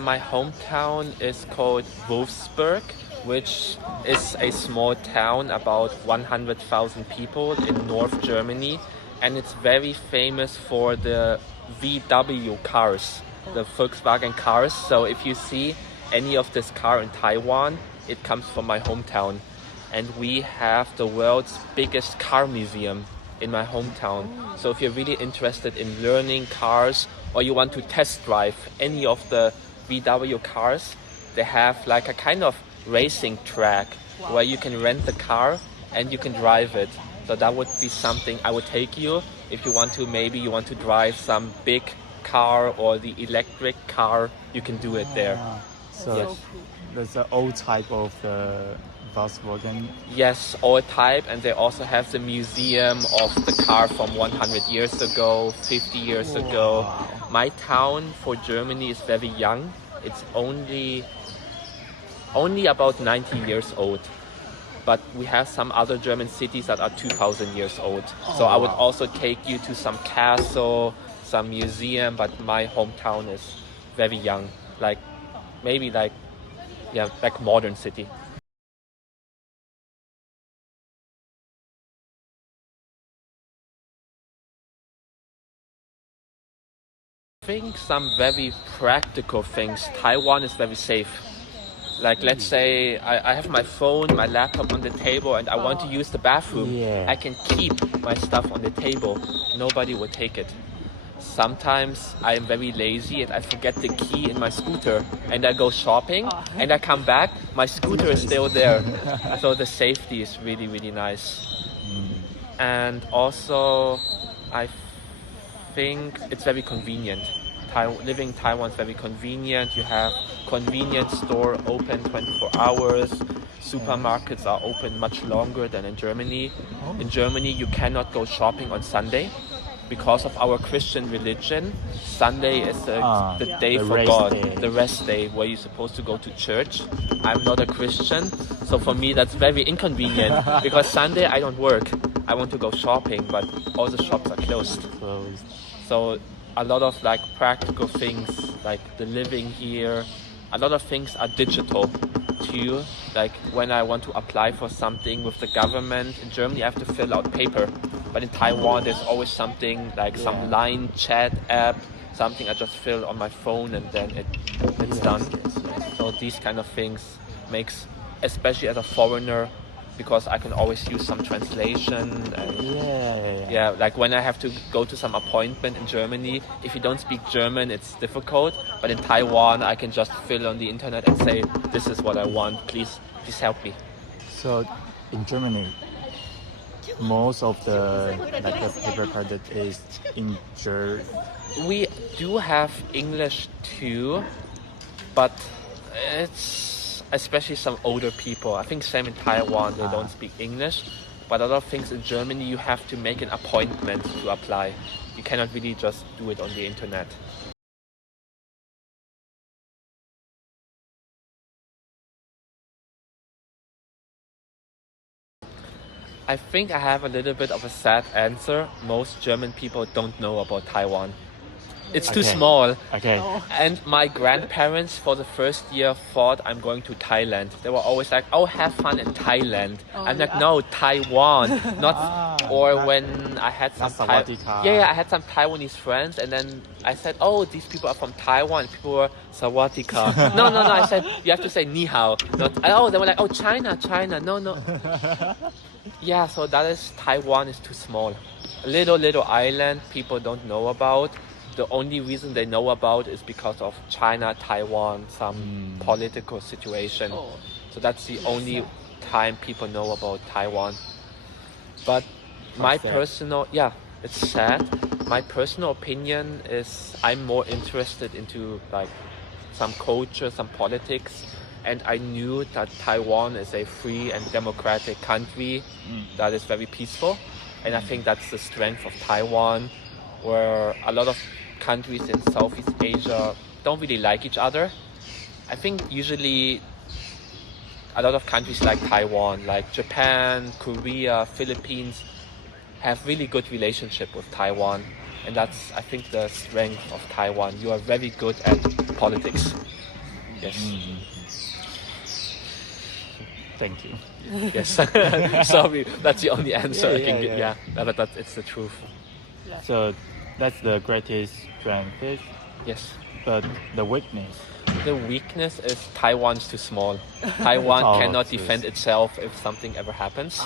My hometown is called Wolfsburg, which is a small town, about 100,000 people in North Germany, and it's very famous for the VW cars, the Volkswagen cars. So if you see any of this car in Taiwan, it comes from my hometown. And we have the world's biggest car museum in my hometown. So if you're really interested in learning cars or you want to test drive any of the VW cars, they have like a kind of racing track where you can rent the car and you can drive it. So that would be something I would take you if you want to, maybe you want to drive some big car or the electric car, you can do it there. So Yes. there's an old type of the Volkswagen. Yes, all type, and they also have the museum of the car from 100 years ago, 50 years ago. My town for Germany is very young. It's only about 90 years old. But we have some other German cities that are 2,000 years old. So I would also take you to some castle, some museum, but my hometown is very young, like maybe like modern city. I think some very practical things. Taiwan is very safe. Like let's say I have my phone, my laptop on the table and I want to use the bathroom. Yeah. I can keep my stuff on the table. Nobody will take it. Sometimes I am very lazy and I forget the key in my scooter and I go shopping and I come back, my scooter is still there. So the safety is really, really nice. And also I think it's very convenient. Living in Taiwan is very convenient. You have convenience store open 24 hours. Supermarkets are open much longer than in Germany. In Germany, you cannot go shopping on Sunday because of our Christian religion. Sunday is the day the for rest God, day. the rest day where you're supposed to go to church. I'm not a Christian, so for me that's very inconvenient because Sunday I don't work. I want to go shopping, but all the shops are closed. So a lot of like practical things, like the living here, a lot of things are digital too. Like when I want to apply for something with the government, in Germany I have to fill out paper. But in Taiwan there's always something like some line chat app, something I just fill on my phone and then it's done. So these kind of things makes, especially as a foreigner, because I can always use some translation. And like when I have to go to some appointment in Germany, if you don't speak German, it's difficult. But in Taiwan, I can just fill on the internet and say, this is what I want, please help me. So in Germany, most of the paper product is in German. We do have English too, but it's especially some older people. I think same in Taiwan, they don't speak English. But a lot of things in Germany, you have to make an appointment to apply. You cannot really just do it on the internet. I think I have a little bit of a sad answer. Most German people don't know about Taiwan. It's too small. Okay. And my grandparents for the first year thought I'm going to Thailand. They were always like, oh, have fun in Thailand. I'm like, no, Taiwan. Not. Or when I had some Sawadika. I had some Taiwanese friends and then I said, oh, these people are from Taiwan. People were Sawadika. No, I said, you have to say ni hao. Not, they were like, oh, China. No. Yeah, so that is, Taiwan is too small. A little island people don't know about. The only reason they know about is because of China, Taiwan, some political situation. So that's the only time people know about Taiwan. But my personal, it's sad. My personal opinion is I'm more interested into like some culture, some politics. And I knew that Taiwan is a free and democratic country that is very peaceful. And I think that's the strength of Taiwan, where a lot of countries in Southeast Asia don't really like each other. I think usually a lot of countries like Taiwan, like Japan, Korea, Philippines, have really good relationship with Taiwan. And that's, I think, the strength of Taiwan. You are very good at politics. Yes. Thank you. Yes. Sorry, that's the only answer I can Yeah, give. yeah. Yeah, but it's the truth. So that's the greatest strength, Yes. but the weakness. The weakness is Taiwan's too small. Taiwan Oh, cannot jeez. defend itself if something ever happens.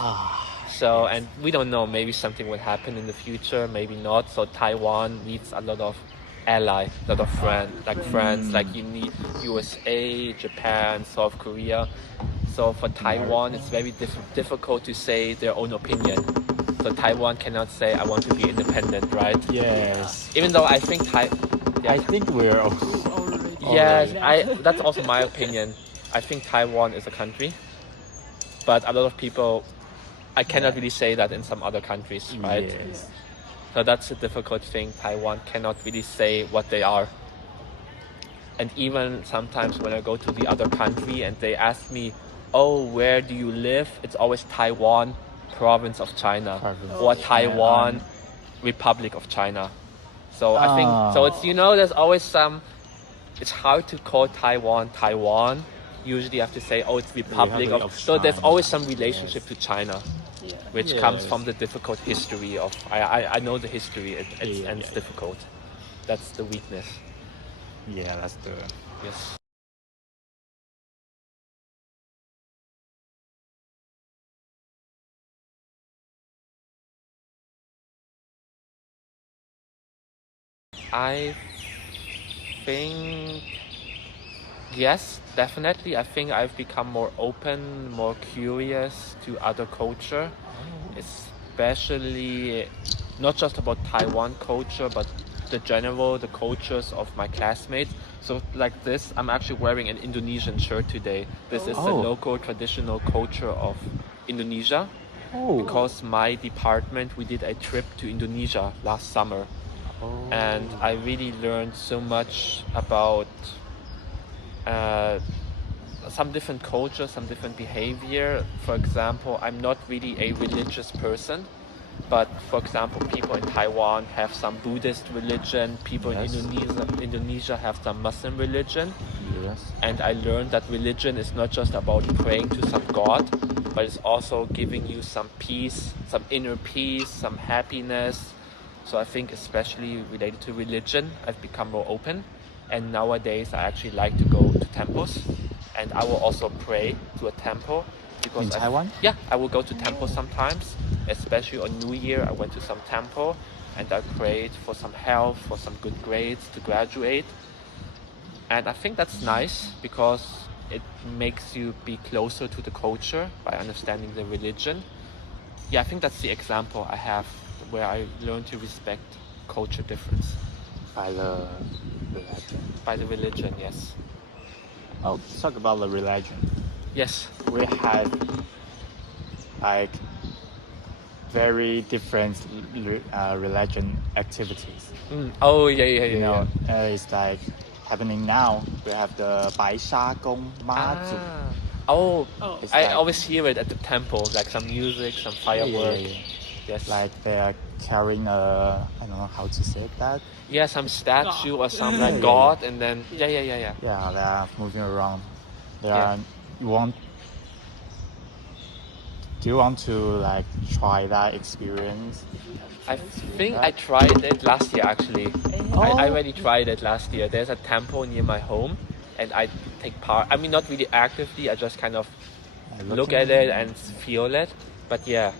So, and we don't know, maybe something will happen in the future, maybe not. So Taiwan needs a lot of ally, a lot of friends, like you need USA, Japan, South Korea. So for Taiwan, it's very difficult to say their own opinion. So Taiwan cannot say, I want to be independent, right? Yes. Even though I think I think we're yes, that's also my opinion. I think Taiwan is a country, but a lot of people, I cannot really say that in some other countries, right? Yes. So that's a difficult thing. Taiwan cannot really say what they are. And even sometimes when I go to the other country and they ask me, oh, where do you live? It's always Taiwan, province of China, or Taiwan, Republic of China. So I think, so it's, there's always some, it's hard to call Taiwan, Taiwan. Usually you have to say, oh, it's Republic of so there's China. always some relationship to China, which comes Yes. from the difficult history of, I know the history, and it's Yeah. difficult. That's the weakness. Yeah, that's the. Yes. I think, yes, definitely. I think I've become more open, more curious to other culture, especially not just about Taiwan culture, but the cultures of my classmates. So like this, I'm actually wearing an Indonesian shirt today. This is the local traditional culture of Indonesia. Because my department, we did a trip to Indonesia last summer. And I really learned so much about some different cultures, some different behavior. For example, I'm not really a religious person, but for example, people in Taiwan have some Buddhist religion, people in Indonesia have some Muslim religion. Yes. And I learned that religion is not just about praying to some god, but it's also giving you some peace, some inner peace, some happiness. So I think especially related to religion, I've become more open. And nowadays I actually like to go to temples. And I will also pray to a temple. Because In Taiwan? Yeah, I will go to temple sometimes. Especially on New Year, I went to some temple. And I prayed for some health, for some good grades to graduate. And I think that's nice because it makes you be closer to the culture by understanding the religion. Yeah, I think that's the example I have where I learned to respect culture difference. By the religion. By the religion, yes. Oh, let's talk about the religion. Yes. We have like very different religion activities. Oh, yeah. It's like happening now. We have the 白沙宫妈祖. Oh, It's I like- always hear it at the temple, like some music, some firework. Yes. Like they are carrying a, I don't know how to say that. Yeah, some statue or some Yeah, like yeah, god, and then yeah. Yeah, they are moving around. Yeah. Do you want to like try that experience? I think I tried it last year actually. I already tried it last year. There's a temple near my home and I take part. I mean, not really actively, I just kind of look at it and feel it. But yeah,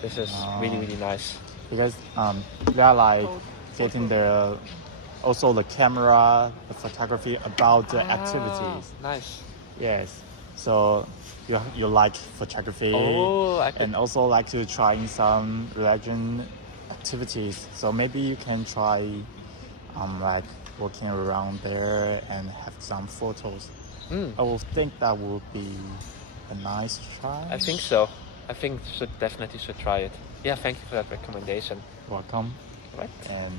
this is really, really nice. Because they are like getting also the camera, the photography about the activities. Nice. Yes. So you like photography and also like to try some religion activities. So maybe you can try like walking around there and have some photos. I would think that would be a nice try. I think so. I think definitely should try it. Yeah, thank you for that recommendation. Welcome. Right. And